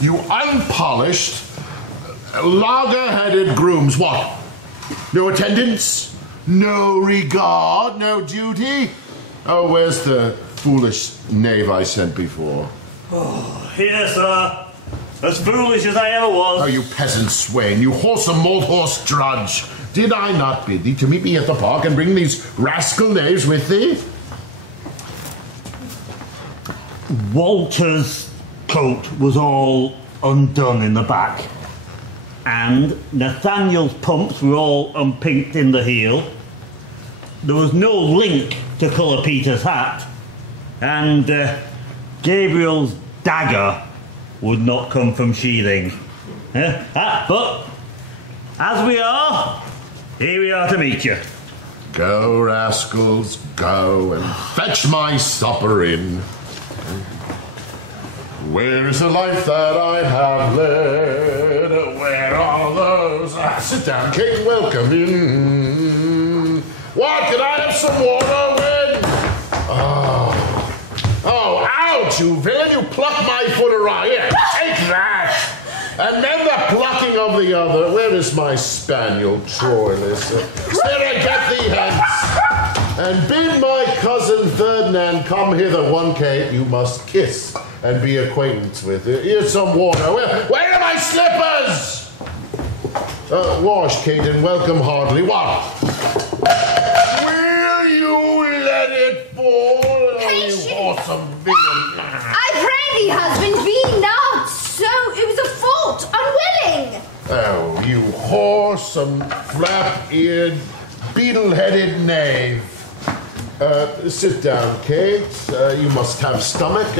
You unpolished, lager-headed grooms. What? No attendance? No regard? No duty? Oh, where's the foolish knave I sent before? Oh, here, sir. As foolish as I ever was. Oh, you peasant swain, you wholesome malt horse drudge. Did I not bid thee to meet me at the park and bring these rascal knaves with thee? Walter's coat was all undone in the back, and Nathaniel's pumps were all unpinked in the heel. There was no link to colour Peter's hat, and Gabriel's dagger would not come from sheathing. But as we are, here we are to meet you. Go, rascals, go and fetch my supper in. Where is the life that I have led? Where are those? Sit down, Kate, welcome in. What, can I have some water with? Oh, ouch, you villain, you plucked my foot awry. Here, take that. And then the plucking of the other. Where is my spaniel, Troilus? Sarah, get thee hence. And bid my cousin Ferdinand come hither. One Kate you must kiss and be acquainted with. Here's some water. Where are my slippers? Wash, Kate, and welcome heartily. What? Will you let it fall? Patience. You awesome villain. I pray thee, husband, be not so. It was a fault, unwilling. Oh, you whoresome, flap-eared, beetle-headed knave. Sit down, Kate. You must have stomach.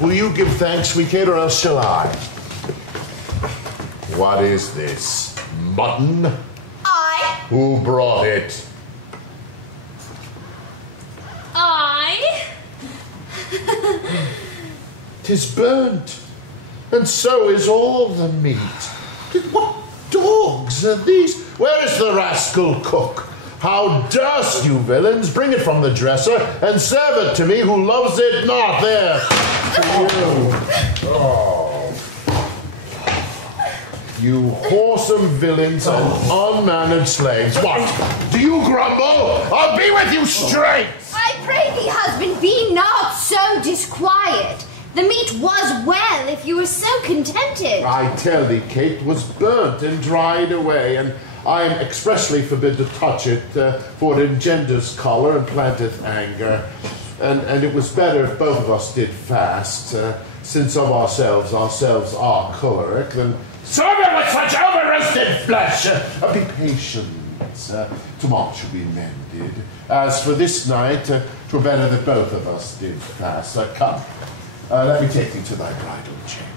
Will you give thanks, sweet Kate, or else shall I? What is this? Mutton? I. Who brought it? I. 'Tis burnt, and so is all the meat. What dogs are these? Where is the rascal cook? How durst you villains bring it from the dresser and serve it to me who loves it not? There, to you. Oh. You whoresome villains and unmannered slaves. What? Do you grumble? I'll be with you straight. I pray thee, husband, be not so disquiet. The meat was well, if you were so contented. I tell thee, Kate, was burnt and dried away, and I am expressly forbid to touch it, for it engenders choler and planteth anger. And it was better if both of us did fast, since of ourselves are choleric, than serve it with such over-roasted flesh. Be patient. Tomorrow shall be mended. As for this night, 'twere better that both of us did fast. Come, let me take thee to thy bridal chamber.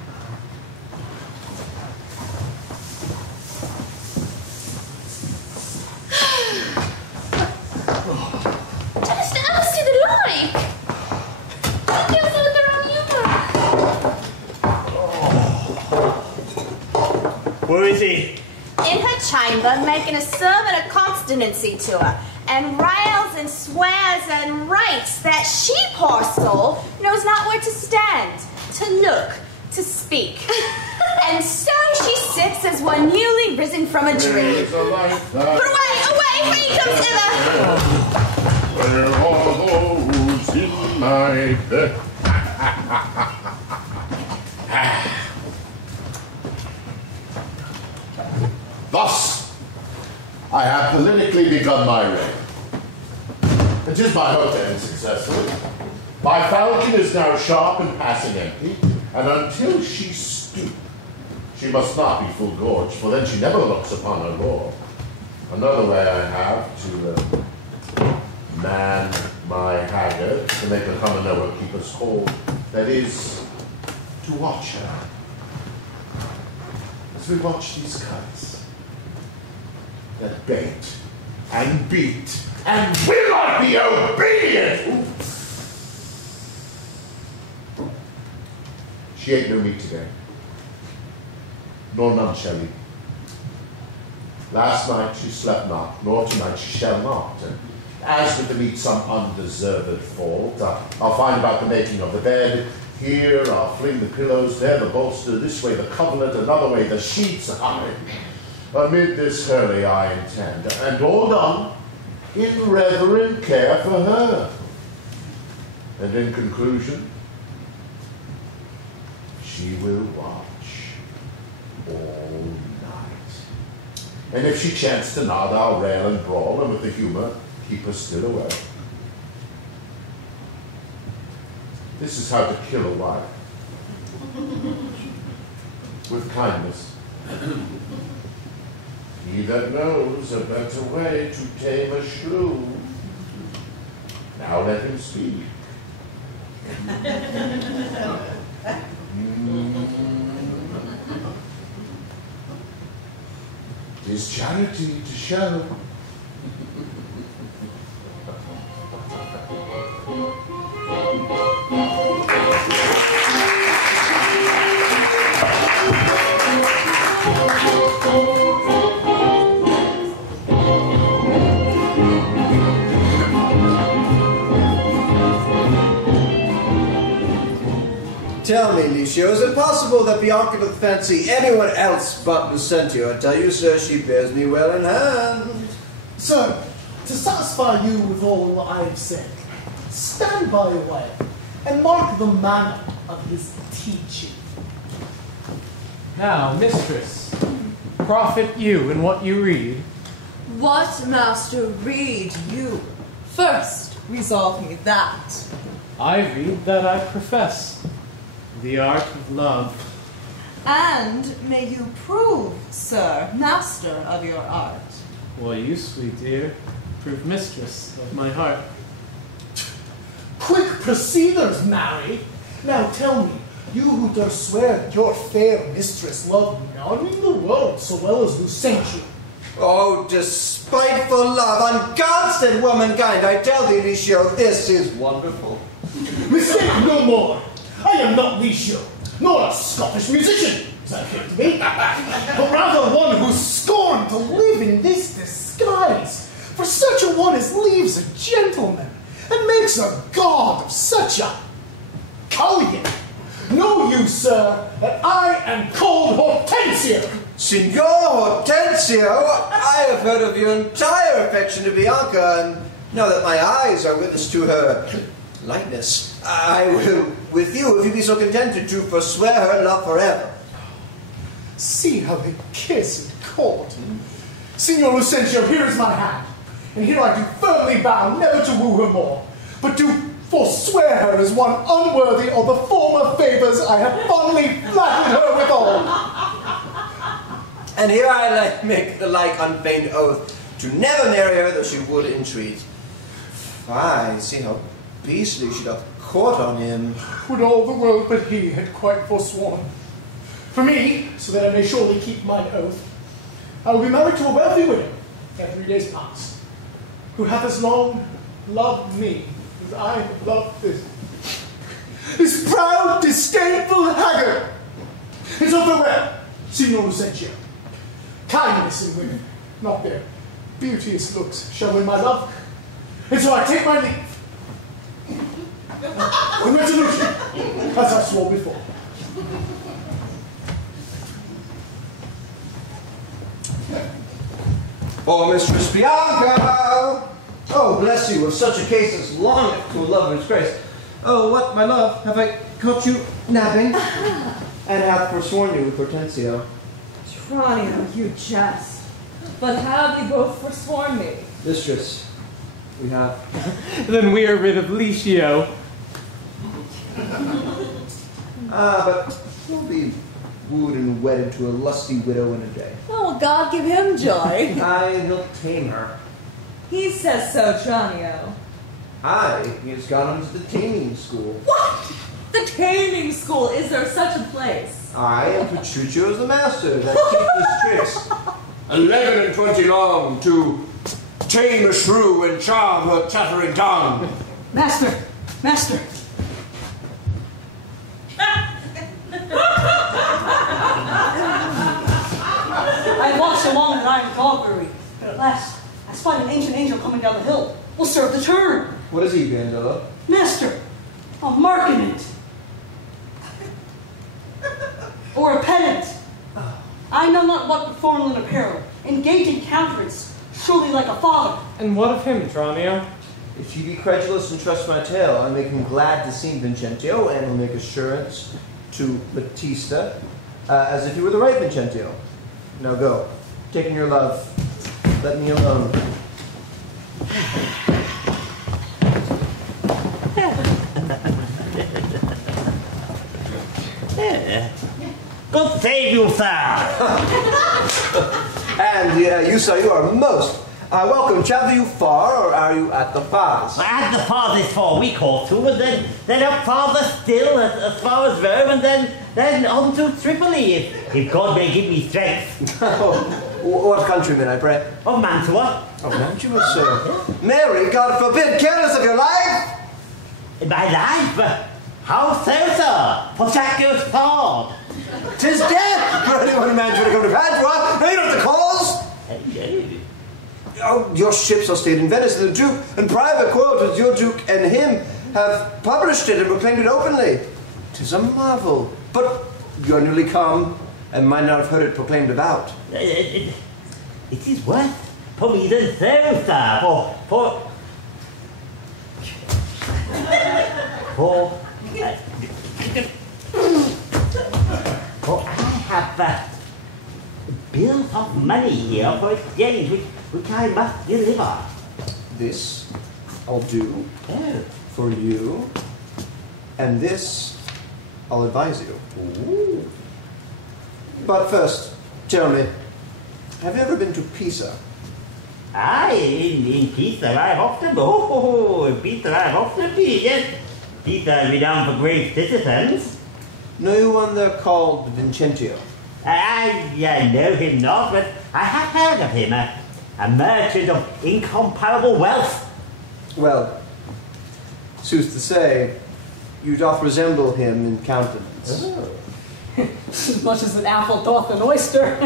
Just else to the like. Where is he? In her chamber, making a sermon of constancy to her, and rails and swears and rates that she, poor soul, knows not where to stand, to look, to speak. And so she sits as one newly risen from a dream. But away, for he comes hither. Where are those in my bed? Thus, I have politically begun my reign. It is my hope to end successfully. My falcon is now sharp and passing empty, and until she stoop, she must not be full gorged, for then she never looks upon her lord. Another way I have to man my haggard, to make her come and know what keepers call, that is, to watch her. As we watch these kites, that bait and beat and will not be obedient. She ate no meat today, nor none shall eat. Last night she slept not, nor tonight she shall not. And as with the meat some undeserved fault, I'll find about the making of the bed. Here I'll fling the pillows, there the bolster, this way the coverlet, another way the sheets. Amid this hurry I intend, and all done in reverent care for her. And in conclusion, she will watch all night. And if she chance to nod, I'll rail and brawl, and with the humor keep her still away. This is how to kill a wife. With kindness. He that knows a better way to tame a shrew, now let him speak. Tis charity to show. Tell me, Licio, is it possible that Bianca doth fancy anyone else but Lucentio? I tell you, sir, she bears me well in hand. Sir, to satisfy you with all I have said, stand by your way and mark the manner of his teaching. Now, mistress, profit you in what you read. What, master, read you? First, resolve me that. I read that I profess the art of love. And may you prove, sir, master of your art. Well, you, sweet dear, prove mistress of my heart. Quick proceeders, Mary. Now tell me, you who durst swear that your fair mistress loved none in the world so well as Lucentio. Oh, despiteful love, unconstant womankind, I tell thee, Licio, this is wonderful. Mistake no more. I am not Licio, nor a Scottish musician, as I appear to be, but rather one who scorned to live in this disguise. For such a one as leaves a gentleman and makes a god of such a cullion. Know you, sir, that I am called Hortensio. Signor Hortensio, I have heard of your entire affection to Bianca, and now that my eyes are witness to her likeness, I will, with you, if you be so contented, to forswear her love forever. See how they kiss at court. Signor Lucentio, here is my hand, and here I do firmly vow never to woo her more, but to forswear her as one unworthy of the former favours I have fondly flattered her withal. And here I make the like unfeigned oath to never marry her, though she would entreat. Fie, see how beastly she doth court on him. Would all the world but he had quite forsworn. For me, so that I may surely keep mine oath, I will be married to a wealthy widow ere 3 days past, who hath as long loved me as I have loved this proud, disdainful haggard. And so farewell, Signor Lucentio. kindness in women, not their beauteous looks, shall win my love. And so I take my leave. With resolution, as I swore before. Oh, Mistress Bianca! Oh, bless you, if such a case is longeth to a lover's grace. Oh, what, my love, have I caught you napping? And hath forsworn you with Hortensio. Tranio, you jest. But have you both forsworn me? Mistress, we have. Then we are rid of Licio. But you'll be wooed and wedded to a lusty widow in a day. Oh, well, God give him joy. Aye, he'll tame her. He says so, Tranio. Aye, he has gone into the taming school. What? The taming school? Is there such a place? Aye, and Petruchio is the master that teaches tricks. 11 and 20 long to tame a shrew and charm her chattering tongue. Master! Master! I watched along the iron doggery, but at last I spied an ancient angel coming down the hill. Will serve the turn. What is he, Angela? Master, a markament. Or a pedant. I know not what but foreign apparel, engaging countenance, surely like a father. And what of him, Tranio? If you be credulous and trust my tale, I make him glad to see Vincentio, and will make assurance to Batista, as if you were the right Vincentio. Now go, taking your love, let me alone. God save you, sir! And you, sir, you are most welcome. Travel you far, or are you at the farthest? At the farthest for a week or two, and then up farther still, as far as Rome, and then on to Tripoli, if God may give me strength. What countryman, I pray? Oh, Mantua. Oh, Mantua, sir. Mary, God forbid, careless of your life! My life? How so, sir? For Sacco's sword. 'Tis death for anyone imagined to come to Padua. Know you not the cause? Oh, your ships are stayed in Venice, and the Duke, in private quarters, your Duke and him have published it and proclaimed it openly. 'Tis a marvel. But you are newly come, and might not have heard it proclaimed about. It is worth for me than so, sir, for I have bills of money here for exchange, which I must deliver. This I'll do for you, and this I'll advise you. Ooh. But first, tell me, have you ever been to Pisa? Aye, in Pisa I've often been. Oh, in Pisa I've often been, yes. Pisa is renowned for great citizens. Know you one there called Vincentio? I know him not, but I have heard of him. A merchant of incomparable wealth. Well, sooth to say, you doth resemble him in countenance. Oh. As much as an apple doth an oyster.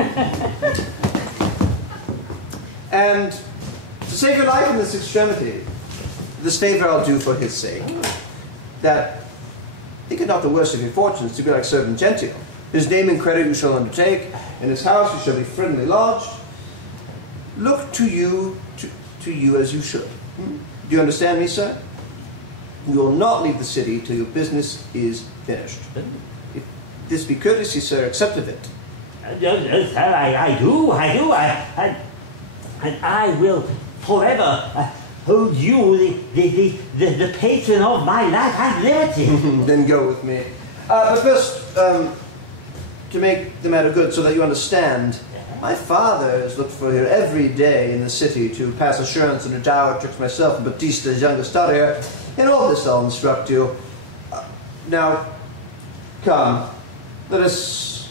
And to save your life in this extremity, this favor I'll do for his sake, that think it not the worst of your fortunes to be like Sir Vincentio. His name and credit you shall undertake, in his house you shall be friendly lodged. Look to you as you should. Do you understand me, sir? You will not leave the city till your business is finished. If this be courtesy, sir, accept of it. Sir, I do. And I will forever hold you the patron of my life and liberty. Then go with me. But first, to make the matter good so that you understand, my father is looked for here every day in the city to pass assurance and a dower twixt myself and Batista's youngest daughter. In all this I'll instruct you. Now, come, let us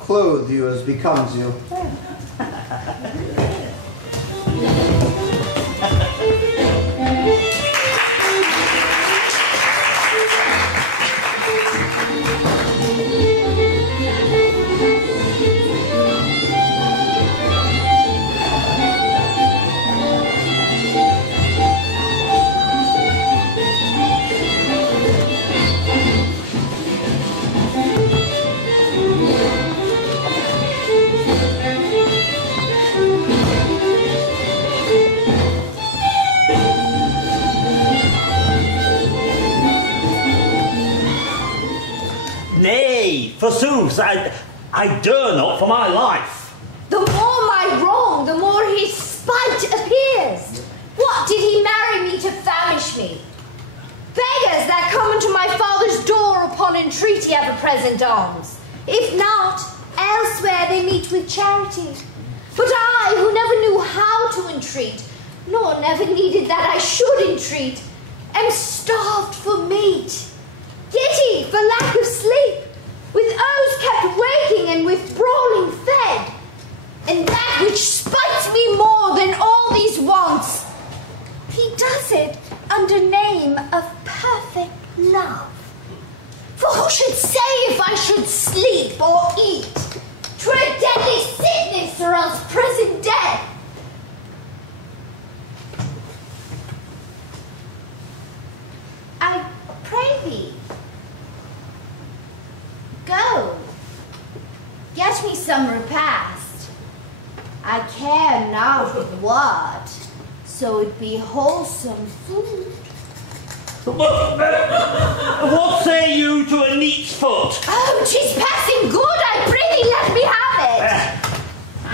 clothe you as becomes you. forsooth, I dare not for my life. The more my wrong, the more his spite appears. What, did he marry me to famish me? Beggars that come unto my father's door upon entreaty have a present alms. If not, elsewhere they meet with charity. But I, who never knew how to entreat, nor never needed that I should entreat, am starved for meat, giddy for lack of sleep, with oaths kept waking and with brawling fed. And that which spites me more than all these wants, he does it under name of perfect love. For who should say if I should sleep or eat, 'twere deadly sickness or else present death. I pray thee, go, get me some repast. I care not what, so it be wholesome food. What say you to a neat's foot? Oh, 'tis passing good, I pray thee let me have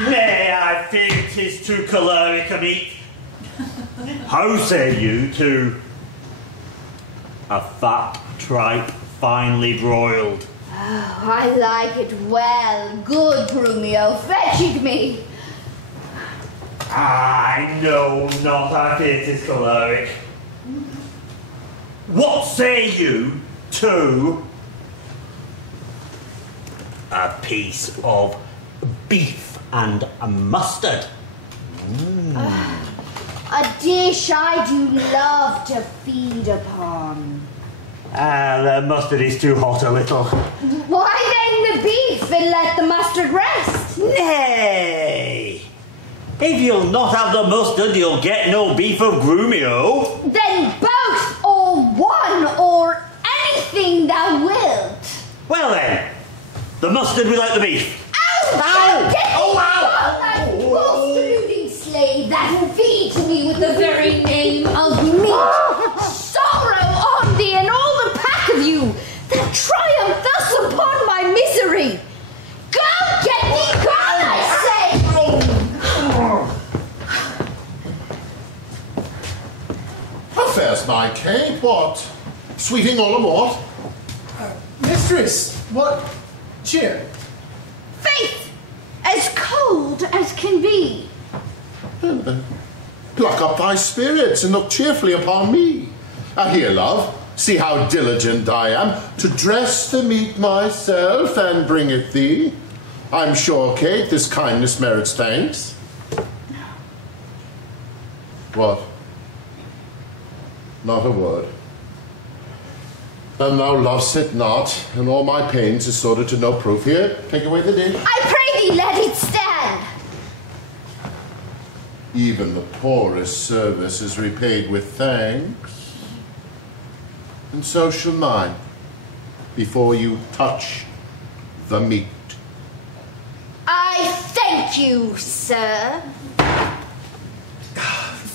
it. Nay, I fear 'tis too caloric a meat. How say you to a fat tripe finely broiled? Oh, I like it well, good Grumio, fetch it me. I know not, I fear 'tis caloric. What say you to a piece of beef and mustard? A dish I do love to feed upon. The mustard is too hot a little. Why then the beef and let the mustard rest? Nay, if you'll not have the mustard, you'll get no beef of Grumio. Then both, or one, or anything thou wilt. Well then, the mustard without the beef. Ow! Ow! Oh, wow! That false deluding slave that feeds me with the very name of meat. Sorrow on thee and all the pack of you that triumph thus upon my misery. Go get thee gone, I say! How fares my Kate? What? Sweeting all and what? Mistress, what cheer? Faith, as cold as can be. Then pluck up thy spirits and look cheerfully upon me. Here, love, see how diligent I am to dress the meat myself and bring it thee. I'm sure, Kate, this kindness merits thanks. What? Not a word. And thou lovest it not, and all my pains is sorted to no proof. Here, take away the dish. I pray thee let it stand. Even the poorest service is repaid with thanks. And so shall mine, before you touch the meat. I thank you, sir.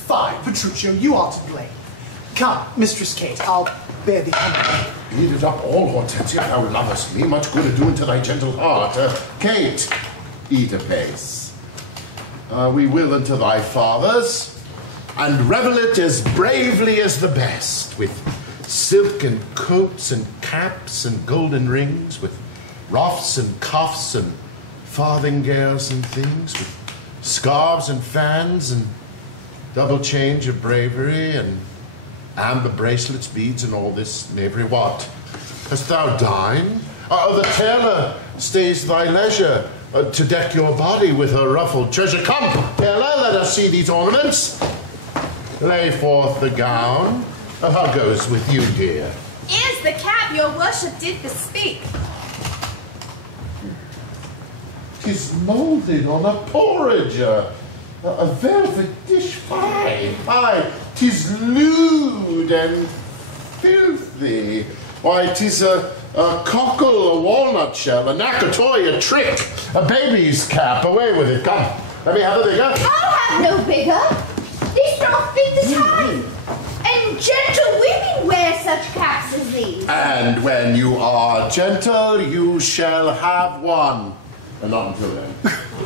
Fine, Petruchio, you are to blame. Come, Mistress Kate, I'll bear thee company. Eat it up all, Hortensia, thou lovest me. Much good ado unto thy gentle heart. Kate, eat apace. We will unto thy father's, and revel it as bravely as the best, with silken coats and caps and golden rings, with ruffs and cuffs and farthingales and things, with scarves and fans and double change of bravery and amber bracelets, beads, and all this knavery. What? Hast thou dined? The tailor stays thy leisure to deck your body with her ruffled treasure. Come, tailor, let us see these ornaments. Lay forth the gown. How goes with you, dear? Here's the cap your worship did bespeak. 'Tis moulded on a porridge, a velvet dish, fine, fine. 'Tis lewd and filthy. Why, 'tis a cockle, a walnut shell, a Nakatoy, a trick, a baby's cap. Away with it. Come, let me have a bigger. I'll have no bigger. This don't fit the time. And gentle women wear such caps as please. And when you are gentle, you shall have one. And not until then.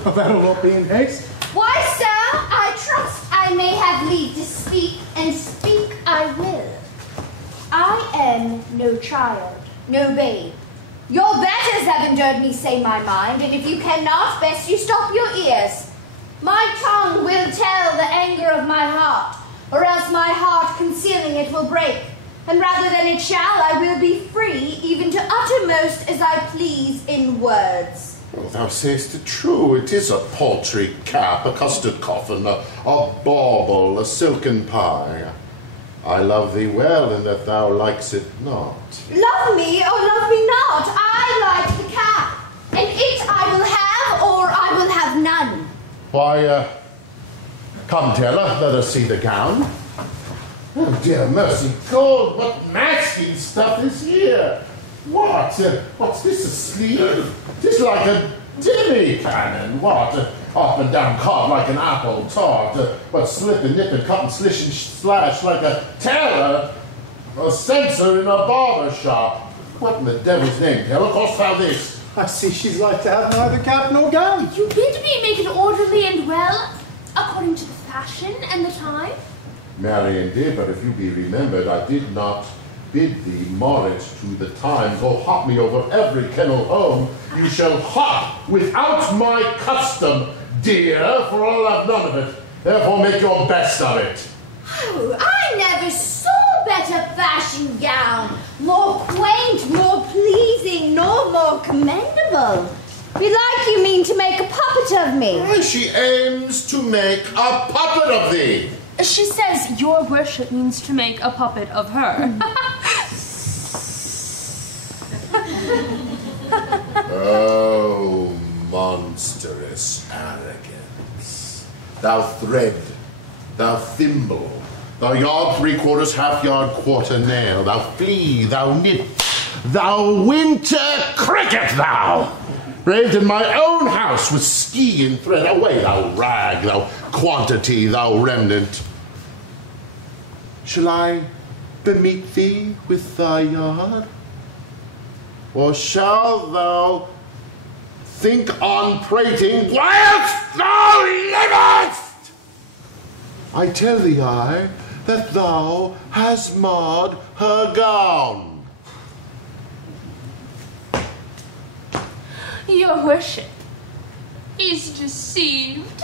That'll not be in haste. Why, sir, I trust I may have leave to speak, and speak I will. I am no child, no babe. Your betters have endured me say my mind, and if you cannot, best you stop your ears. My tongue will tell the anger of my heart, or else my heart concealing it will break. And rather than it shall, I will be free, even to uttermost as I please in words. Oh, thou sayest it true. It is a paltry cap, a custard coffin, a bauble, a silken pie. I love thee well, in that thou likes it not. Love me or love me not, I like the cap, and it I will have, or I will have none. Why, come, tailor, let us see the gown. Oh, dear mercy, God, what masking stuff is here? What? What's this, a sleeve? Tis like a demi cannon. What? Up and down cart like an apple tart. But slip and nip and cut and slish and slash like a tailor. A censor in a barber shop. What in the devil's name, tailor, cost thou this? I see she's like to have neither cap nor gown. You bid me make it orderly and well, according to the fashion and the time. Marry indeed, but if you be remembered, I did not bid thee mar it to the time. Go hop me over every kennel home. You shall hop without my custom, dear, for I'll have none of it. Therefore make your best of it. Oh, I never saw better fashion gown, more quaint, more pleasing, nor more commendable. Belike you mean to make a puppet of me. Why, she aims to make a puppet of thee. She says your worship means to make a puppet of her. Oh, monstrous arrogance. Thou thread, thou thimble, thou yard, three-quarters, half-yard, quarter nail, thou flea, thou knit, thou winter cricket, thou! Braved in my own house with ski and thread. Away, thou rag, thou quantity, thou remnant. Shall I bemeet thee with thy yard? Or shall thou think on prating whilst thou livest? I tell thee, that thou hast marred her gown. Your worship is deceived.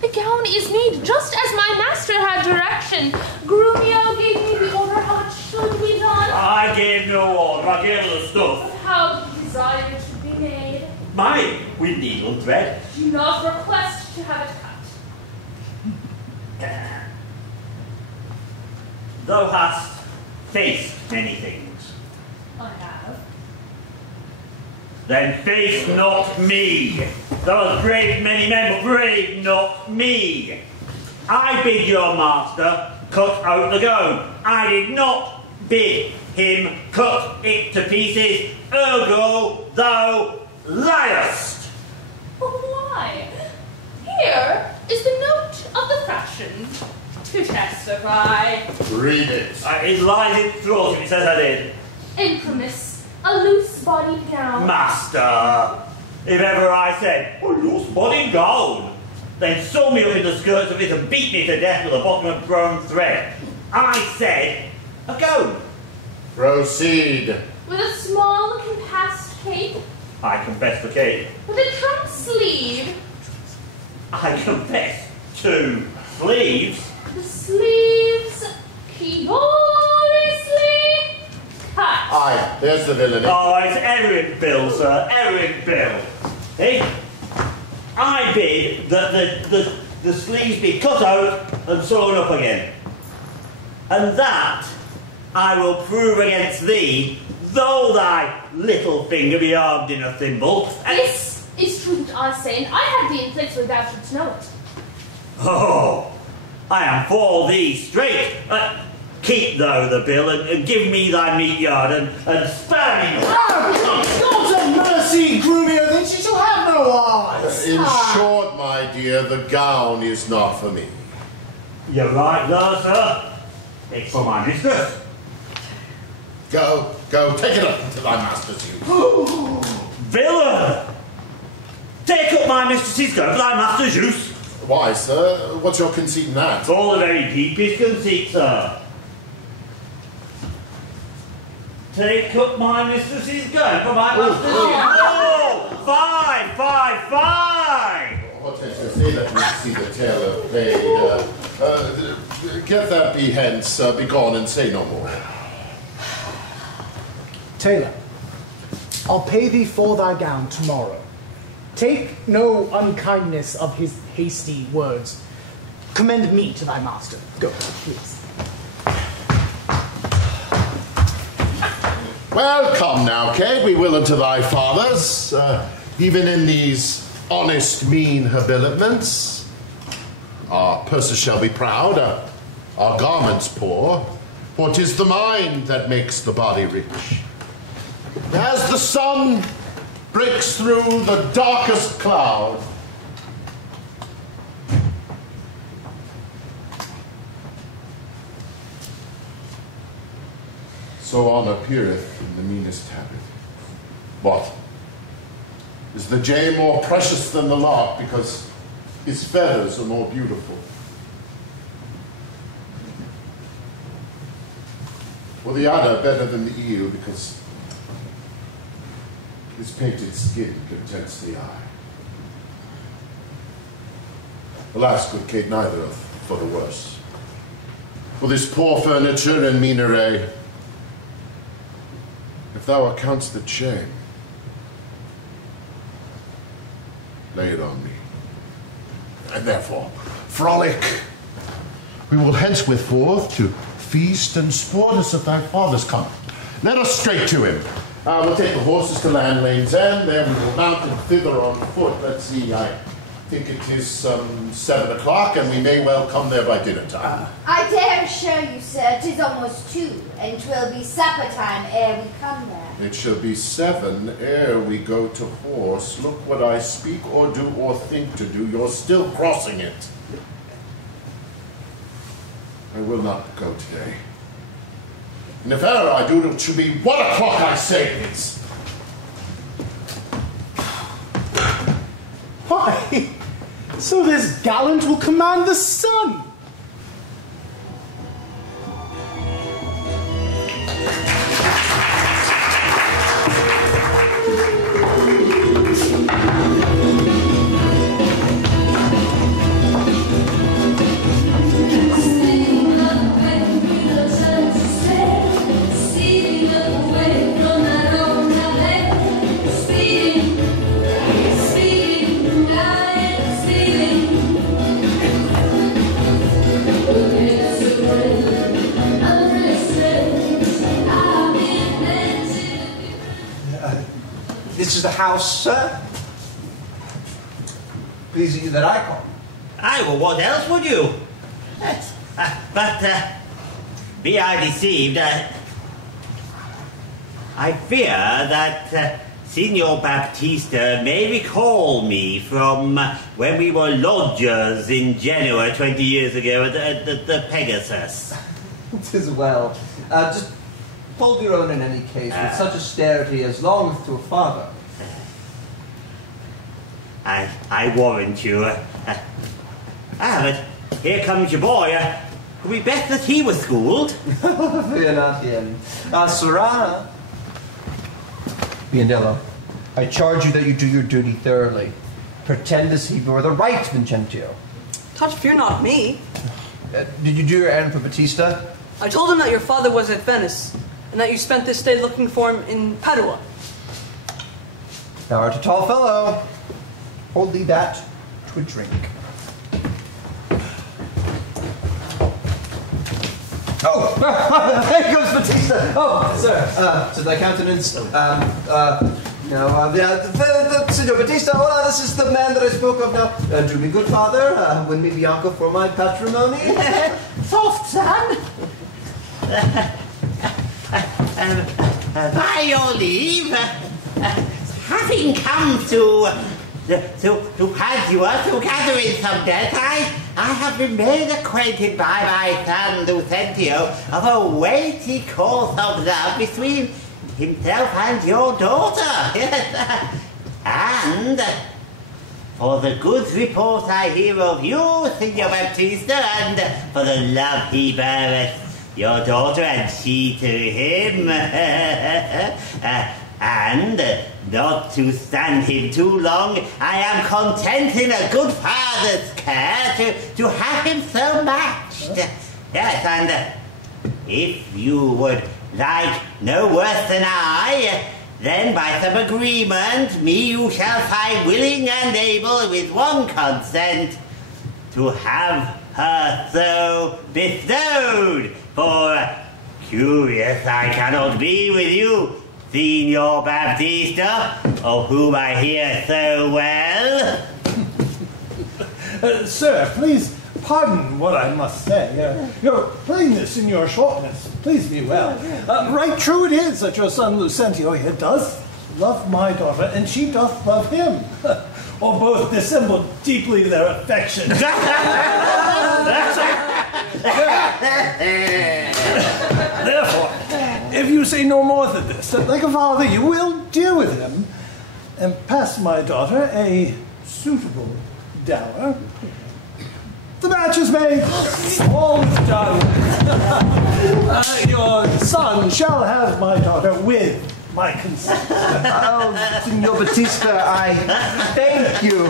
The gown is made just as my master had direction. Grumio gave me the order how it should be done. I gave no order, I gave her the stuff. But how did you desire it should be made? Mine, with needle and thread. Do not request to have it cut. Thou hast faced many things. I have. Then face not me. Thou hast braved many men, but brave not me. I bid your master cut out the gown. I did not bid him cut it to pieces. Ergo, thou liest. Why? Here is the note of the fashion to testify. Read it. It lies in throat if it says I did. Imprimis, a loose-bodied gown. Master, if ever I said, a loose-bodied gown, then sew me up in the skirts of it and beat me to death with a bottom of brown thread. I said, a gown. Proceed. With a small compassed cape. I confess the cape. With a trunk sleeve. I confess 2 sleeves. The sleeves keboriously cut. Aye, there's the villainy. Oh, it's Eric Bill, sir, Eric Bill. Eh? I bid that the sleeves be cut out and sewn up again. And that I will prove against thee, though thy little finger be armed in a thimble. This is true that I say, and I have thee in place where thou shouldst know it. Oh, I am for thee straight. Keep thou the bill and give me thy meat yard and spare me not. God have mercy, Grumio, then she shall have no eyes. In short, my dear, the gown is not for me. You're right there, sir. It's for my mistress. Go, take it up into thy master's use. Villain! Take up my mistress's gun for thy master's use. Why, sir? What's your conceit in that? All the very deepest conceit, sir. Take up my mistress's gun for my master's use. Oh, fine. Hortensia, say let me see the tailor paid. Get that be hence, be gone, and say no more. Tailor, I'll pay thee for thy gown tomorrow. Take no unkindness of his hasty words. Commend me to thy master. Go, please. Well, come now, Kate, we will unto thy fathers, even in these honest, mean habiliments. Our purses shall be proud, our garments poor, for 'tis the mind that makes the body rich. As the sun breaks through the darkest cloud, so honor appeareth in the meanest habit. What? Is the jay more precious than the lark because his feathers are more beautiful? Or the adder better than the eel because his painted skin contents the eye? Alas, good Kate, neither of for the worse. For this poor furniture and mean array, if thou account'st the shame, lay it on me. And therefore, frolic. We will henceforth forth to feast and sport us at thy father's coming. Let us straight to him. We'll take the horses to Land Lane's End, there we will mount and thither on foot. Let's see, I think it is 7 o'clock, and we may well come there by dinner time. I dare assure you, sir, 'tis almost 2, and 'twill be supper time ere we come there. It shall be 7 ere we go to horse. Look what I speak or do or think to do. You're still crossing it. I will not go today. And if ever I do, it should be 1 o'clock, I say it is. Why? So this gallant will command the sun. This is the house, sir. Please you that I call. Aye, well, what else would you? But, be I deceived, I fear that Signor Baptista may recall me from when we were lodgers in Genoa 20 years ago at the Pegasus. It is well. Just hold your own in any case, with such austerity as longeth to a father. I warrant you. But here comes your boy. We bet that he was schooled. Fear not him. Sirrah. Biondello, I charge you that you do your duty thoroughly. Pretend as if you were the right Vincentio. Touch fear not me. Did you do your errand for Batista? I told him that your father was at Venice, and that you spent this day looking for him in Padua. Thou art a tall fellow. Hold thee that to a drink. Oh, there goes Batista. Oh, sir, to thy countenance. Signor Batista, hola, this is the man that I spoke of now. Do me good, father. Win me Bianca for my patrimony. Soft, son. By your leave, having come to to Padua to gather in some debt, I have been made acquainted by my son Lucentio of a weighty course of love between himself and your daughter. Yes. And for the good report I hear of you, Signor Baptista, and for the love he beareth your daughter and she to him, and not to stand him too long, I am content in a good father's care to have him so matched. Yes, and if you would like no worse than I, then by some agreement me you shall find willing and able with one consent to have her so bestowed. For curious I cannot be with you, Signor Baptista, of whom I hear so well. Sir, please pardon what I must say. Your plainness and your shortness please me well. Right true it is that your son Lucentio here does love my daughter, and she doth love him. Or both dissemble deeply their affection. Therefore, if you say no more than this, that like a father you will deal with him, and pass my daughter a suitable dower, the match is made. All is done. Your son shall have my daughter with my consent. Oh, Signor Battista, I thank you.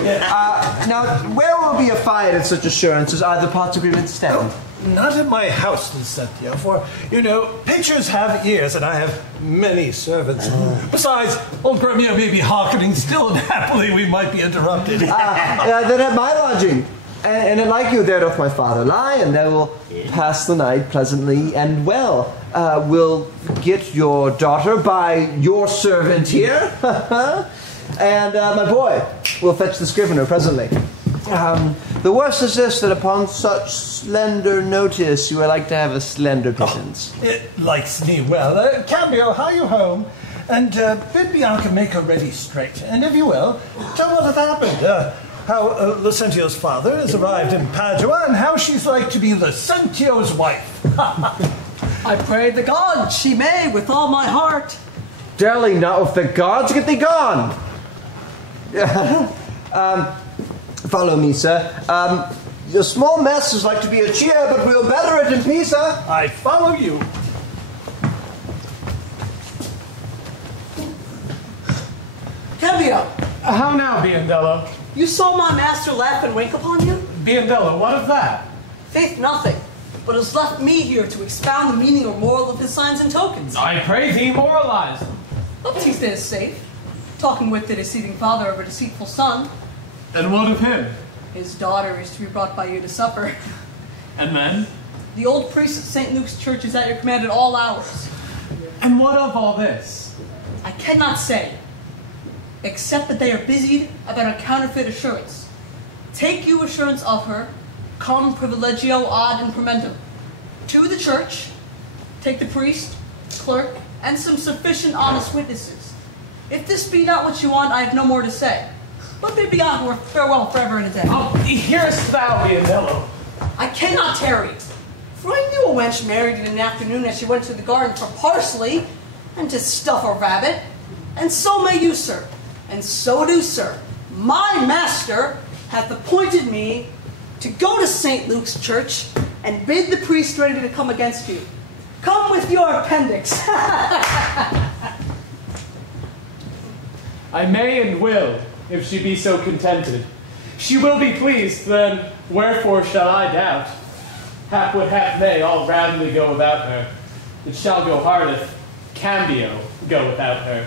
Now, where will be a fight at such assurances? Are the parts agreement stand? Not at my house, Lucentio, for, you know, pictures have ears, and I have many servants. Besides, old Grumio may be hearkening still, and happily we might be interrupted. Then at my lodging. And like you, there doth my father lie, and there will pass the night pleasantly and well. We'll get your daughter by your servant here, and my boy will fetch the scrivener presently. The worst is this, that upon such slender notice, you are like to have a slender pittance. It likes me well. Cambio, hie you home, and bid Bianca make her ready straight. And if you will, tell what hath happened. How Lucentio's father has arrived in Padua, and how she's like to be Lucentio's wife. I pray the gods she may with all my heart. Darling, not with the gods, get thee gone. Follow me, sir. Your small mess is like to be a cheer, but we'll better it in Pisa. I follow you. Cambio, How now, Biondello? you saw my master laugh and wink upon you? Biondello, what of that? Faith nothing, but has left me here to expound the meaning or moral of his signs and tokens. I pray thee, moralize. Baptista is safe, talking with the deceiving father of a deceitful son. And what of him? His daughter is to be brought by you to supper. And then? The old priest at St. Luke's church is at your command at all hours. And what of all this? I cannot say, except that they are busied about a counterfeit assurance. Take you assurance of her, cum privilegio ad imprimentum. To the church, take the priest, clerk, and some sufficient honest witnesses. If this be not what you want, I have no more to say. But bid Bianca farewell forever and a day. Oh, hearest thou, Biondello? I cannot tarry. For I knew a wench married in an afternoon as she went to the garden for parsley, and to stuff a rabbit. And so may you, sir. And so do, sir. My master hath appointed me to go to St. Luke's church and bid the priest ready to come against you. Come with your appendix. I may and will, if she be so contented. She will be pleased, then wherefore shall I doubt? Hap what hap may, all roundly go without her. It shall go hard if Cambio go without her.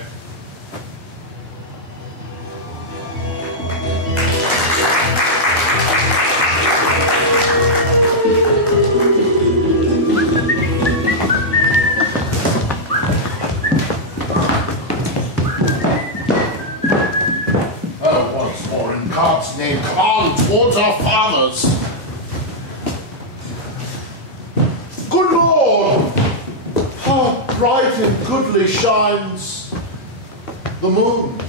God's name, come on, towards our fathers. Good Lord, how bright and goodly shines the moon.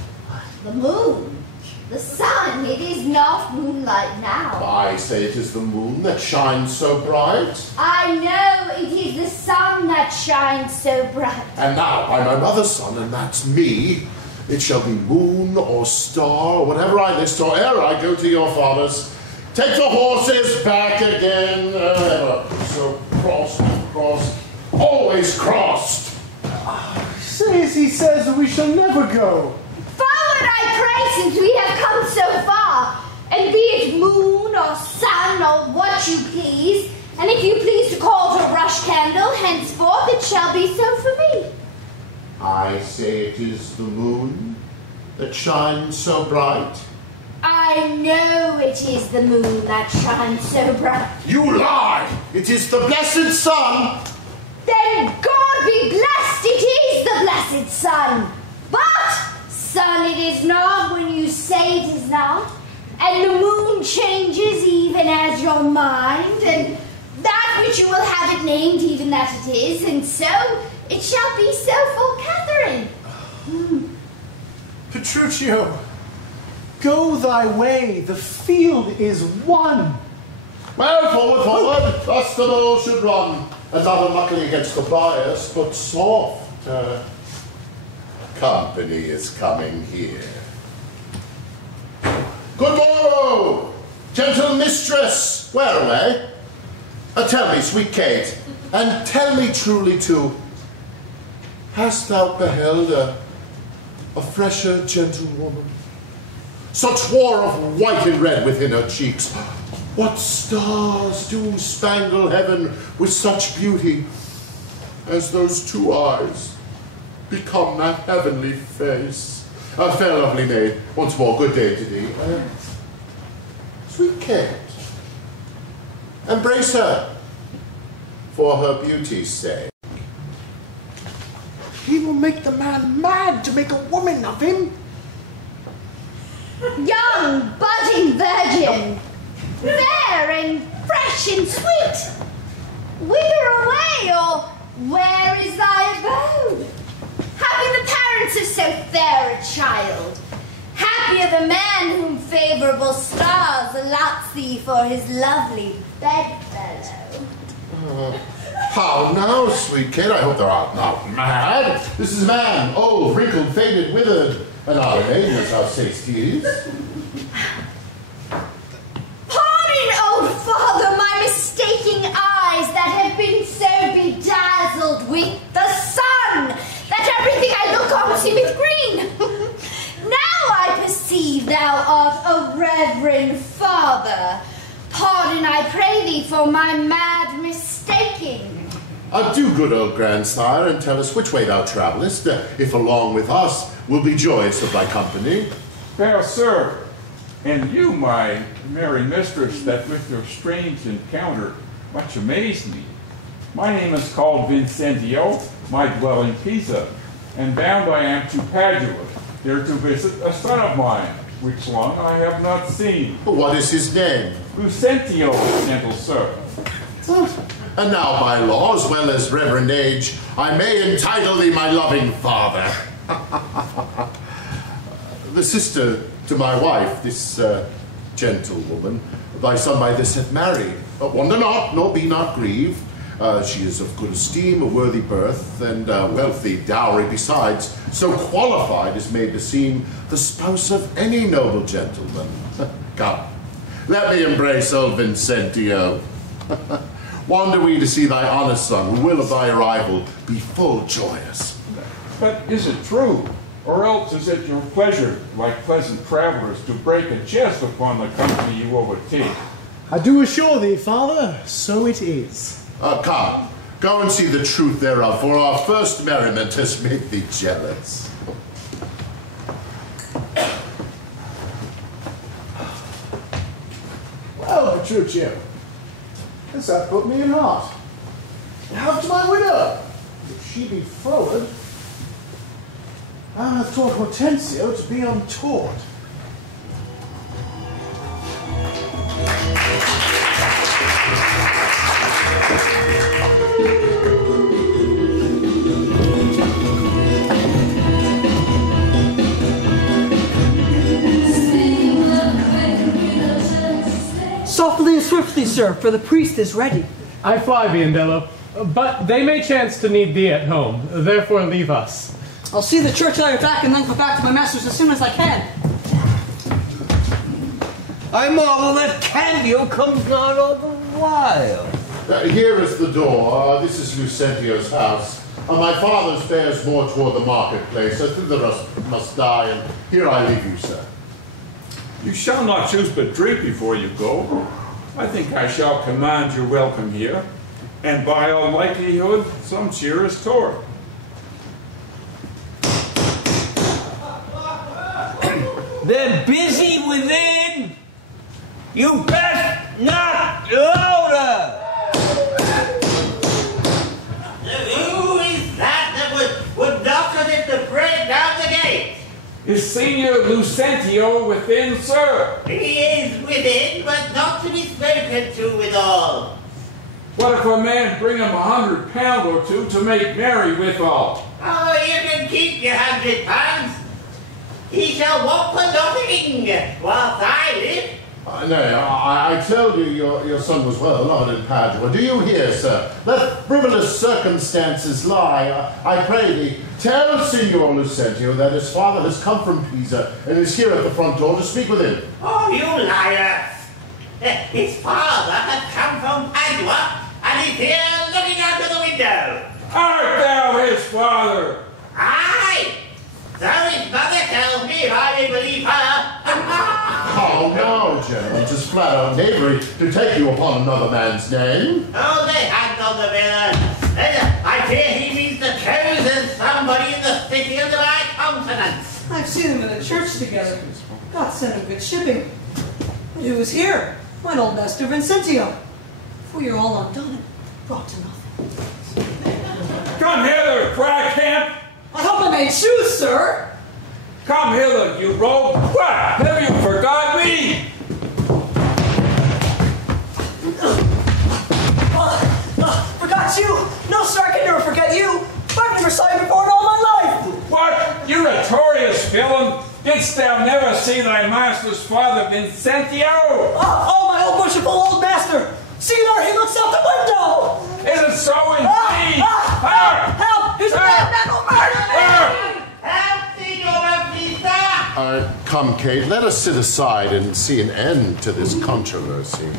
The moon? The sun, it is not moonlight now. I say it is the moon that shines so bright. I know it is the sun that shines so bright. And now, by my mother's son, and that's me, it shall be moon or star, or whatever I list, or ere I go to your father's. Take the horses back again. So crossed, always crossed. Say as he says, and we shall never go. Forward, I pray, since we have come so far, and be it moon or sun or what you please, and if you please to call to rush candle, henceforth it shall be so for me. I say it is the moon that shines so bright. I know it is the moon that shines so bright. You lie! It is the blessed sun! Then God be blessed, it is the blessed sun. But sun it is not when you say it is not, and the moon changes even as your mind, and that which you will have it named even that it is, and so it shall be so for Catherine. Petruchio, go thy way, the field is won. Well, forward, thus the bull should run, and not unluckily against the bias, but soft. Company is coming here. Good morrow, gentle mistress. Where away? Tell me, sweet Kate, and tell me truly too, hast thou beheld a fresher gentlewoman? Such war of white and red within her cheeks. What stars do spangle heaven with such beauty as those two eyes become that heavenly face? Fair lovely maid, once more good day to thee. Sweet Kate, embrace her for her beauty's sake. He will make the man mad to make a woman of him. Young, budding virgin, fair and fresh and sweet, whither away, or where is thy abode? Happy the parents of so fair a child, happier the man whom favorable stars allots thee for his lovely bedfellow. How now, sweet Kate? I hope thou art not mad. This is a man, old, wrinkled, faded, withered, and not a maiden, as thou say'st he is. Pardon, old father, my mistaking eyes that have been so bedazzled with the sun, that everything I look on seemeth green. Now I perceive thou art a reverend father. Pardon, I pray thee, for my mad mistaking. Do good, old grandsire, and tell us which way thou travellest, if along with us will be joyous of thy company. Fair sir, and you, my merry mistress, that with your strange encounter much amazed me. My name is called Vincentio, my dwelling Pisa, and bound I am to Padua, there to visit a son of mine, which long I have not seen. What is his name? Lucentio, gentle sir. And now, by law, as well as reverend age, I may entitle thee my loving father. The sister to my wife, this gentlewoman, thy son by this hath married. Wonder not, nor be not grieved. She is of good esteem, a worthy birth, and wealthy dowry besides, so qualified as may beseem the spouse of any noble gentleman. Come, let me embrace old Vincentio. Wander we to see thy honest son, who will of thy arrival be full joyous. But is it true? Or else is it your pleasure, like pleasant travelers, to break a jest upon the company you overtake? I do assure thee, father, so it is. Come, go and see the truth thereof, for our first merriment has made thee jealous. Well, Petruchio, this hath put me in heart. How to my widow? If she be forward, I have taught Hortensio to be untaught. Sing quickly, sir, for the priest is ready. I fly, Biondello, but they may chance to need thee at home. Therefore, leave us. I'll see the church lighter back and then go back to my masters as soon as I can. I marvel that Candio comes not all the while. Here is the door. This is Lucentio's house. My father's bears more toward the marketplace. Thither must die, and here I leave you, sir. You shall not choose but drink before you go. I think I shall command your welcome here, and by all likelihood, some cheer is toward. They're busy within. You best not louder. Who is that would knock on it to break down the gate? Is Senior Lucentio within, sir? He is within, but not to be spoken to withal. What if a man bring him £100 or two to make merry withal? Oh, you can keep your £100. He shall walk for nothing whilst I live. Nay, I tell you, your son was well honored in Padua. Do you hear, sir? Let frivolous circumstances lie. I pray thee, tell Signor Lucentio that his father has come from Pisa and is here at the front door to speak with him. Oh, you liar! His father has come from Padua and is here looking out of the window. Art thou his father? Aye! So his mother tells me if I may believe her. Oh, no, gentlemen, 'tis flat out knavery to take you upon another man's name. Oh, they had on the villain. I fear he means the chosen somebody in the city under my countenance. I've seen them in the church together. God sent him good shipping. But who was here? My old master Vincentio. For you're all undone and brought to nothing. Come hither, crackhead! I hope I made shoes, sir. Come hither, you rogue! What? Have you forgot me? Forgot you? No, sir, I can never forget you. I've never saw you before in all my life. What? You notorious villain! Didst thou never see thy master's father, Vincentio? Oh, my old worshipful old master. See there, he looks out the window. Is it so indeed? Help! He's a madman who murdered me! Help, Signora Pisa! Come, Kate, let us sit aside and see an end to this controversy.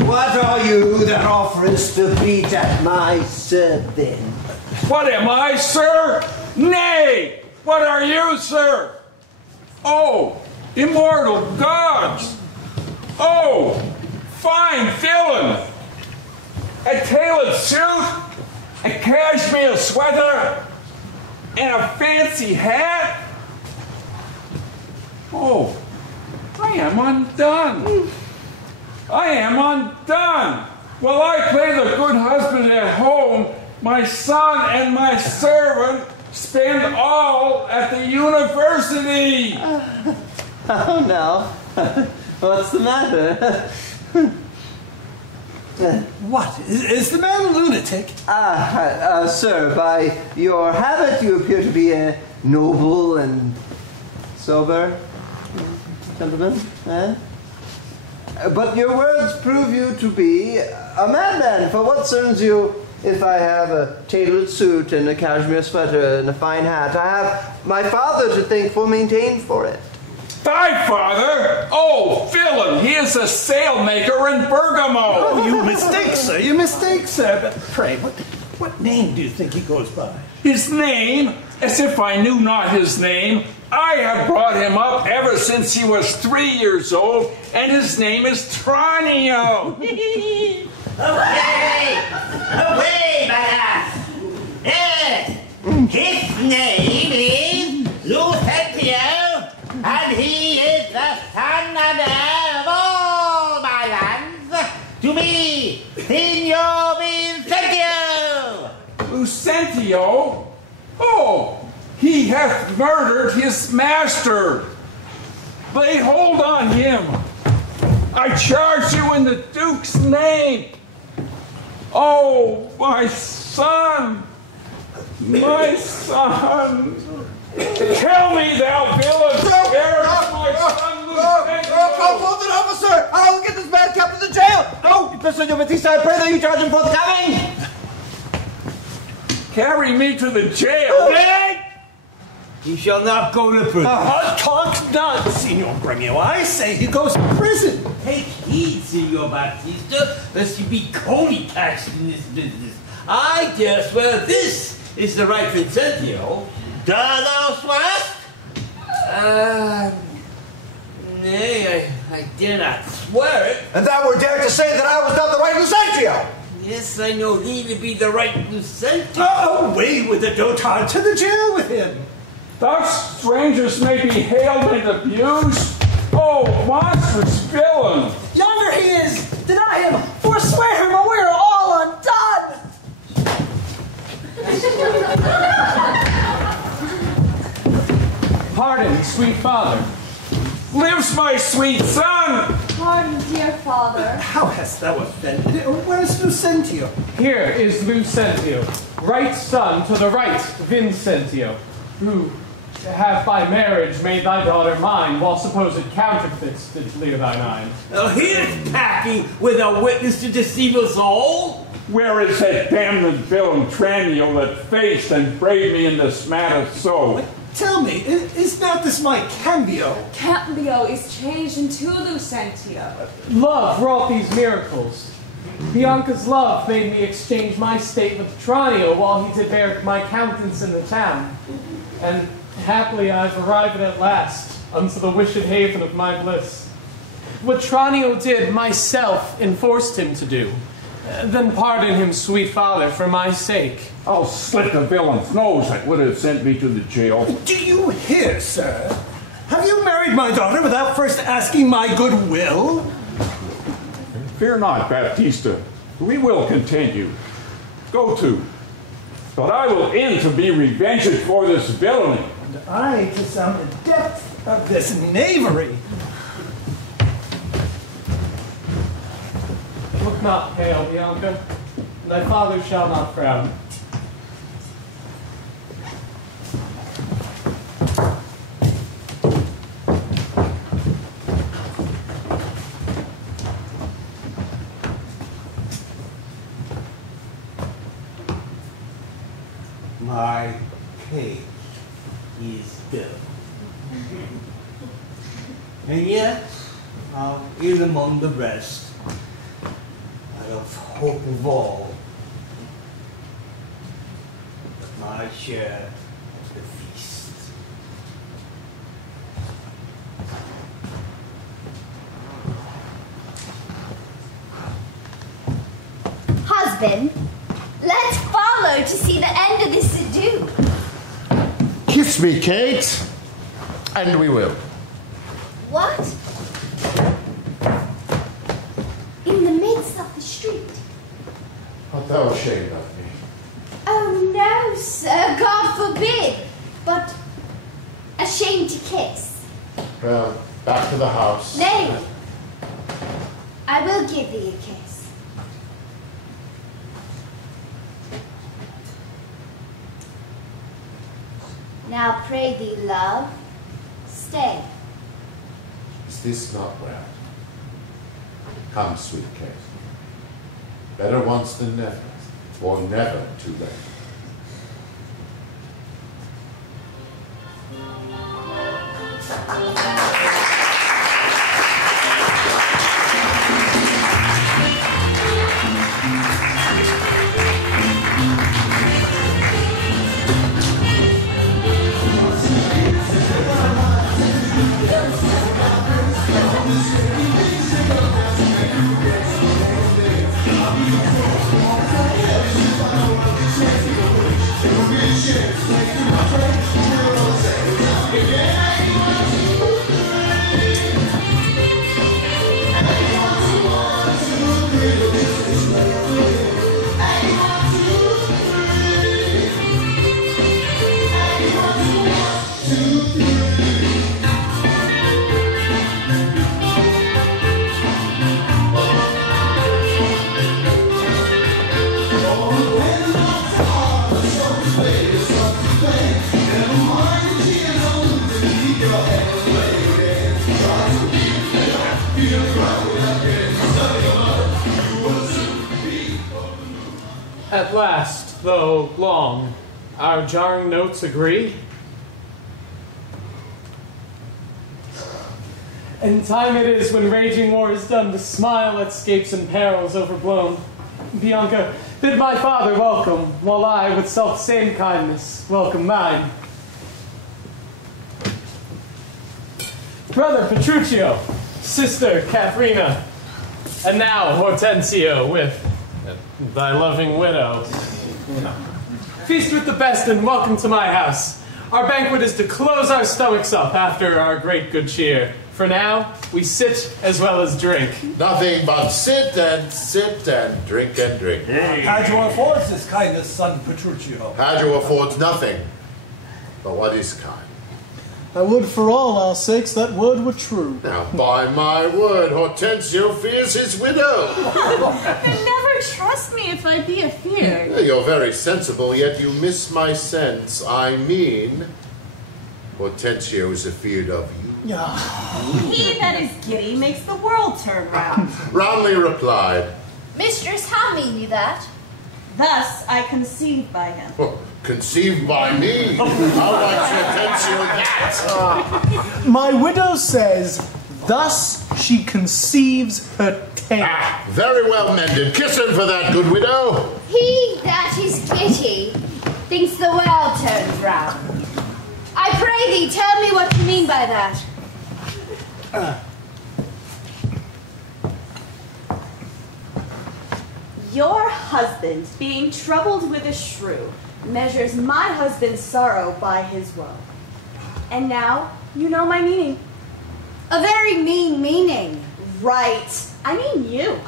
What are you that offers to beat at my serving? What am I, sir? Nay! What are you, sir? Oh, immortal gods! Oh, fine villain! A tailored suit, a cashmere sweater, and a fancy hat? Oh, I am undone. I am undone. While I play the good husband at home, my son and my servant spend all at the university. Oh, no. What's the matter? What? Is the man a lunatic? Sir, by your habit you appear to be a noble and sober gentleman, eh? But your words prove you to be a madman, for what concerns you if I have a tailored suit and a cashmere sweater and a fine hat? I have my father to thank for maintained for it. Thy father? Oh, villain, he is a sailmaker in Bergamo. Oh, you mistake, sir. You mistake, sir. But pray, what name do you think he goes by? His name? As if I knew not his name. I have brought him up ever since he was 3 years old, and his name is Tranio. Away! Away, my lass! Yes, his name is Lucentio, and he is the son and heir of all my lands. To me, Signor Vincentio! Lucentio? Oh, he hath murdered his master. Lay hold on him. I charge you in the Duke's name. Oh, my son. My son. Tell me, thou villain, where is my son Call for an officer! I'll get this man kept in the jail! No! Senor Batista, I pray that you charge him for the coming! Carry me to the jail! He shall not go to prison. Talk not, Senor Gremio. I say he goes to prison. Take heed, Senor Batista, lest you be coney taxed in this business. I dare swear this is the right Vincentio. Does thou swearest? Nay, I dare not swear it. And thou were dare to say that I was not the right Lucentio! Yes, I know thee to be the right Lucentio. Away with the dotard to the jail with him. Thus strangers may be hailed and abused. Oh, monstrous villain! Yonder he is! Deny him! Forswear him, or we're all undone! Pardon, sweet father. Lives my sweet son! Pardon, dear father. How hast thou offended? Where's Lucentio? Here is Lucentio, right son to the right Vincentio, who have by marriage made thy daughter mine, while supposed counterfeits did clear thine eyes. Now here's packing with a witness to deceive us all. Where is that damned villain Tranio that faced and braved me in this matter so? Tell me, is not this my Cambio? Cambio is changed into Lucentio. Love wrought these miracles. Bianca's love made me exchange my state with Tranio while he did bear my countenance in the town. And happily I've arrived at last unto the wished haven of my bliss. What Tranio did, myself enforced him to do. Then pardon him, sweet father, for my sake. I'll slit the villain's nose that would have sent me to the jail. Do you hear, sir? Have you married my daughter without first asking my good will? Fear not, Baptista. We will continue. Go to. But I will end to be revenged for this villainy. And I to sound the depth of this knavery. Look not pale, Bianca. Thy father shall not frown. My case is done. And yet, now, in among the rest, I have hope of all but my share of the feast. Husband, let's follow to see the end of this ado. Kiss me, Kate. And we will. What? In the midst of the street? Art thou ashamed of me? Oh no, sir, God forbid. But ashamed to kiss. Well, back to the house. Nay, I will give thee a kiss. Now pray thee, love, stay. Is this not well? Come, sweet Kate. Better once than never, or never too late. At last, though long, our jarring notes agree. And time it is when raging war is done to smile at scapes and perils overblown. Bianca, bid my father welcome, while I, with self-same kindness, welcome mine. Brother Petruchio, sister Katharina, and now Hortensio with thy loving widow. Feast with the best and welcome to my house. Our banquet is to close our stomachs up after our great good cheer. For now, we sit as well as drink. Nothing but sit and drink and drink. Padua affords this kindness, son Petruchio. Padua affords nothing. But what is kind? I would for all our sakes that word were true. Now, by my word, Hortensio fears his widow. And never trust me if I be afeard. You're very sensible, yet you miss my sense. I mean, Hortensio is afeard of you. He that is giddy makes the world turn round. Roundly replied, Mistress, how mean you that? Thus I conceived by him. oh, conceived by me. How likes Hortensio that? My widow says, thus she conceives her tale. Ah, very well mended. Kiss him for that, good widow. He that is giddy thinks the world turns round. I pray thee, tell me what you mean by that. Your husband, being troubled with a shrew, measures my husband's sorrow by his woe. And now you know my meaning. A very mean meaning. Right. I mean you.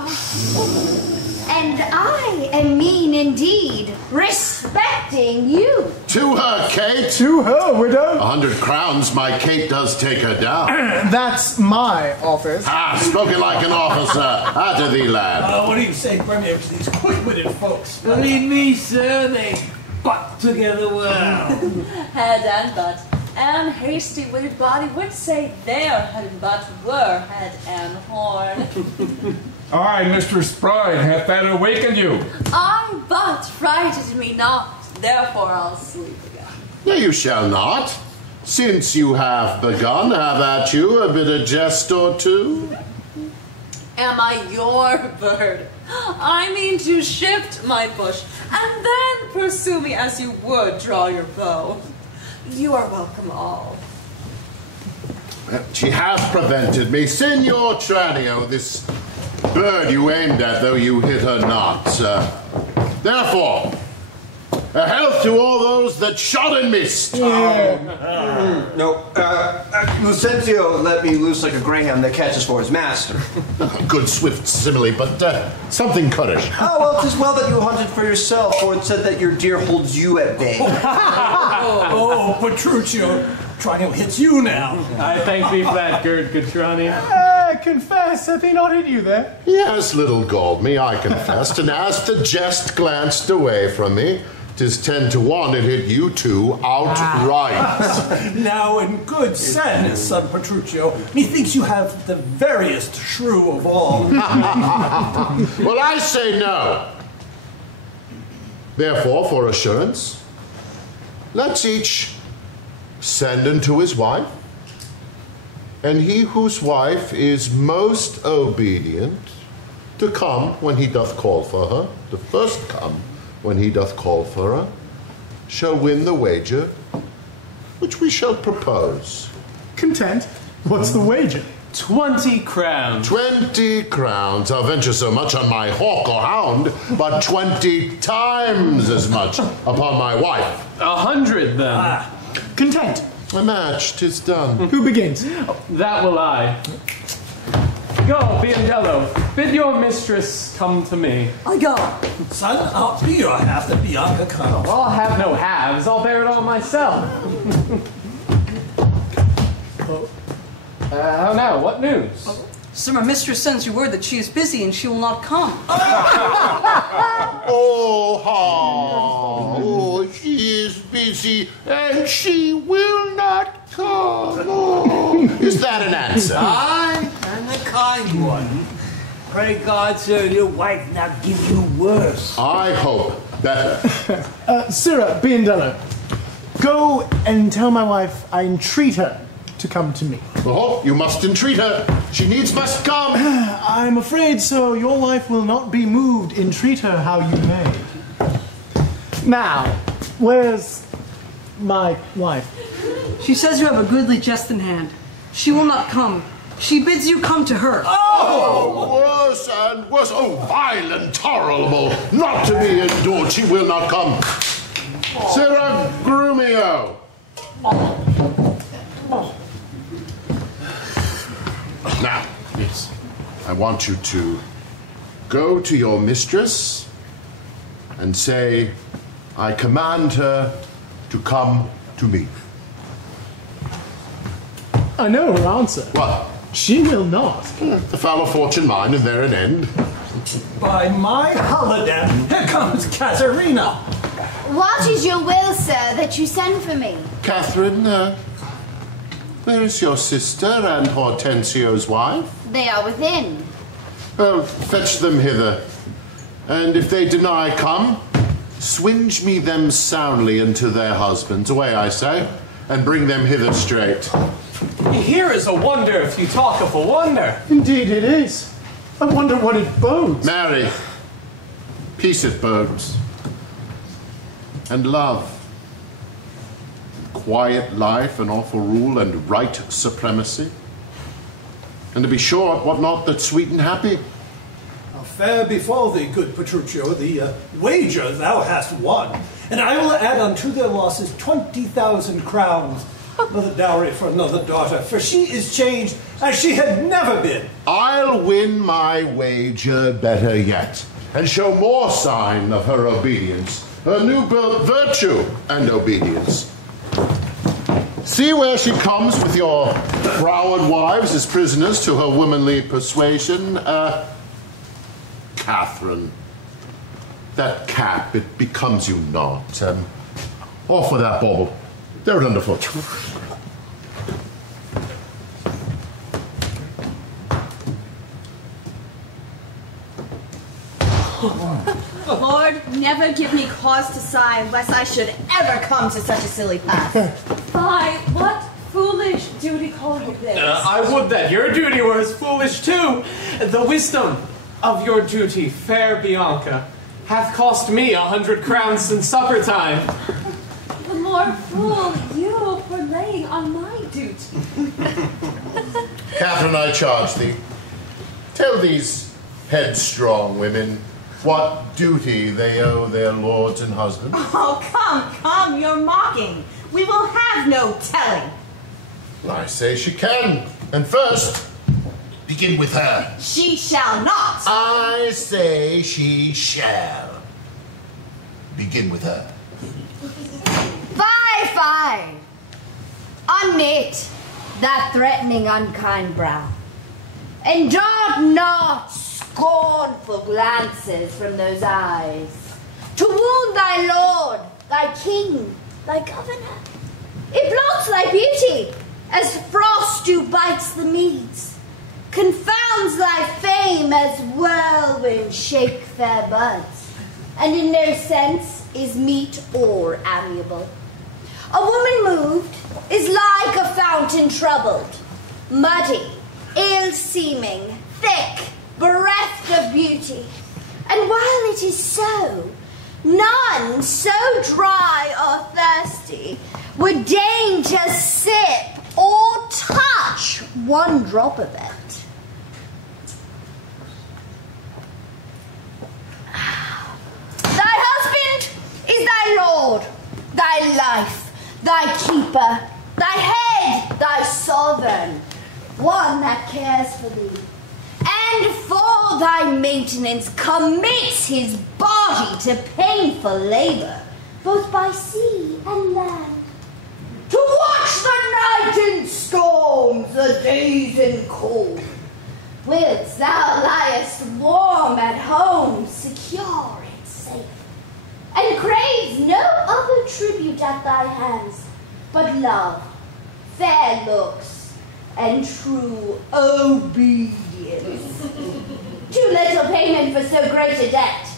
And I am mean indeed, respecting you. To her, Kate. To her, widow. 100 crowns, my Kate does take her down. That's my office. Ah, spoken like an officer. Out to thee, lad. What do you say, Premier, to these quick-witted folks? Believe me, sir, they butt together well. Head and butt, and hasty-witted body would say their head and butt were head and horn. Aye, Mistress Bride, hath that awakened you? Aye, but frighted me not, therefore I'll sleep again. No, you shall not. Since you have begun, have at you a bit of jest or two. Am I your bird? I mean to shift my bush, and then pursue me as you would draw your bow. You are welcome all. She has prevented me. Signor Tranio, this bird you aimed at, though you hit her not. Therefore, a health to all those that shot and missed. No, Lucentio let me loose like a greyhound that catches for his master. Good swift simile, but something cuttish. Oh, well, 'tis well that you hunted for yourself, for it said that your deer holds you at bay. Oh, Petruchio, Tranio hits you now. I thank thee for that, good Tranio. Confess, hath he not hit you there? Yes, little galled me, I confessed, and as the jest glanced away from me, 'tis 10 to 1 it hit you two outright. Now, in good sadness, son Petruchio, methinks you have the veriest shrew of all. Well, I say no. Therefore, for assurance, let's each send unto his wife, and he whose wife is most obedient to come when he doth call for her, to first come when he doth call for her, shall win the wager which we shall propose. Content? What's the wager? 20 crowns. 20 crowns. I'll venture so much on my hawk or hound, but 20 times as much upon my wife. 100 then. Content. A match, 'tis done. Who begins? That will I. Go, Biandello. Bid your mistress come to me. I go. Son, I'll be your half that Bianca comes. I'll have no halves. I'll bear it all myself. How now? What news? Sir, my mistress sends you word that she is busy and she will not come. Oh, she is busy and she will not come. Oh, is that an answer? I am a kind one. pray God, sir, your wife not give you worse. I hope better. Sirrah, Biendello, go and tell my wife I entreat her to come to me. Oh, you must entreat her. She needs must come. I'm afraid so. Your wife will not be moved. Entreat her how you may. Now, where's my wife? She says you have a goodly jest in hand. She will not come. She bids you come to her. Oh, worse and worse. Oh, vile and horrible. Not to be endured. She will not come. Sirrah Grumio. Now, yes, I want you to go to your mistress and say, I command her to come to me. I know her answer. What? She will not. The foul of fortune mine, and there an end. By my holiday, here comes Katharina. What is your will, sir, that you send for me? Catherine, where is your sister and Hortensio's wife? They are within. Well, fetch them hither. And if they deny come, swinge me them soundly into their husbands. Away, I say, and bring them hither straight. Here is a wonder if you talk of a wonder. Indeed it is. I wonder what it bodes. Marry, peace it bodes. And love. Quiet life and awful rule and right supremacy. And to be short, what not that sweet and happy? Fair befall thee, good Petruchio, the wager thou hast won, and I will add unto their losses 20,000 crowns, another dowry for another daughter, for she is changed as she had never been. I'll win my wager better yet, and show more sign of her obedience, her new-built virtue and obedience. See where she comes with your froward wives as prisoners to her womanly persuasion. Catherine, that cap, it becomes you not. Off with that bauble. They're it underfoot. Lord, never give me cause to sigh unless I should ever come to such a silly pass. Fie, what foolish duty called you this? I would that your duty were as foolish too. The wisdom of your duty, fair Bianca, hath cost me 100 crowns since supper time. The more fool you for laying on my duty. Catherine, I charge thee, tell these headstrong women what duty they owe their lords and husbands. Oh, come, you're mocking. We will have no telling. I say she can. And first, begin with her. She shall not. I say she shall. Begin with her. Fie. Unknit that threatening, unkind brow, and dart not scornful glances from those eyes to wound thy lord, thy king, thy governor. It blots thy beauty as frost dew bites the meads, confounds thy fame as whirlwind shake fair buds, and in no sense is meet or amiable. A woman moved is like a fountain troubled, muddy, ill-seeming, thick, bereft of beauty. And while it is so, none so dry or thirsty would deign to sip or touch one drop of it. Thy husband is thy lord, thy life, thy keeper, thy head, thy sovereign, one that cares for thee, and for thy maintenance commits his body to painful labor, both by sea and land, to watch the night in storms, the days in cold, whilst thou liest warm at home, secure and safe, and craves no other tribute at thy hands but love, fair looks, and true obedience. Too little payment for so great a debt.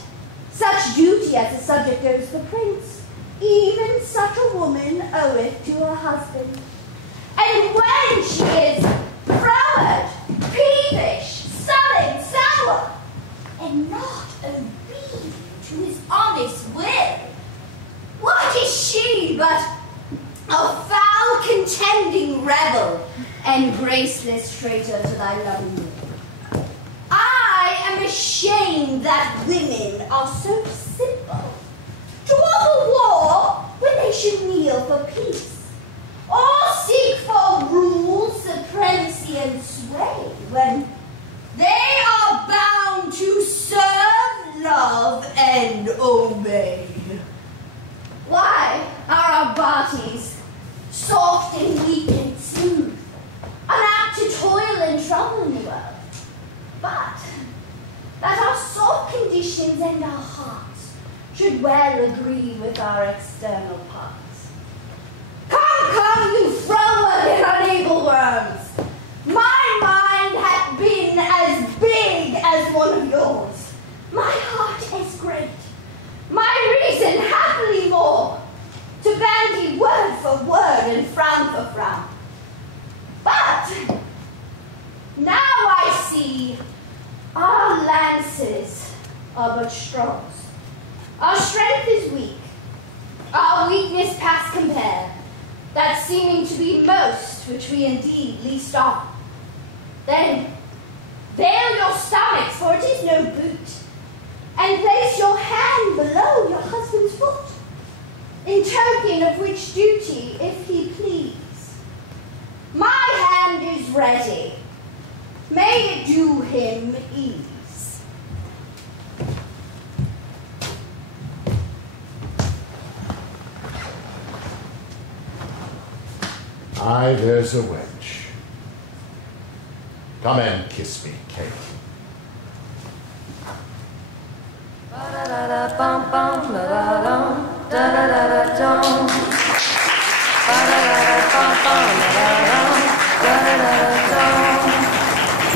Such duty as a subject owes the prince, even such a woman oweth to her husband. And when she is froward, peevish, sullen, sour, and not obedient to his honest will, what is she but a foul contending rebel and graceless traitor to thy loving will? I am ashamed that women are so simple to offer war when they should kneel for peace, or seek for rule, supremacy, and sway when they are bound to serve, love, and obey. Why are our bodies soft and weak and smooth, unapt to toil and trouble in the world? But that our soft conditions and our hearts should well agree with our external parts. Come, you froward and unable worms! My mind hath been as big as one of yours, my heart as great, my reason happily more, to bandy word for word and frown for frown. But now I see our lances are but straws. Our strength is weak, our weakness past compare, that seeming to be most which we indeed least are. Then veil your stomachs, for it is no boot, and place your hand below your husband's foot, in token of which duty, if he please. My hand is ready. May it do him ease. Aye, there's a wench. Come and kiss me, Kate.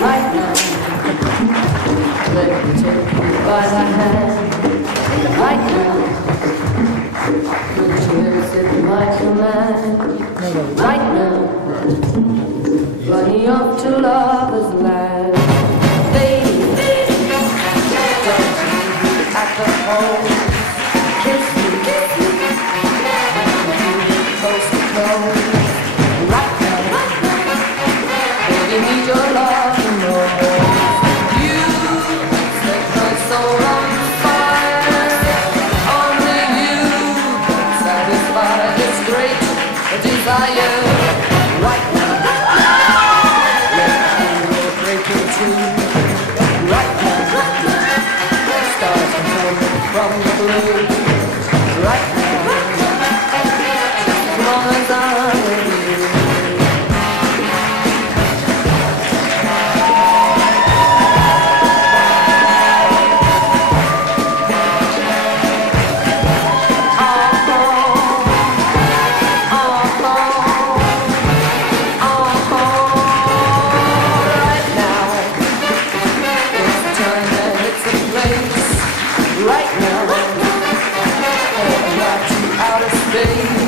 Right now, let me take you by the hand. Right now, put your lips at my command. Right now, running off to lover's land. Baby, don't you be at the home. Kiss me, close to close. Right now, baby, need your love. Desire right now. Let you break into right now. Stars are coming from the blue right now. As long as I'm with you. Right now, I'm right to outer space.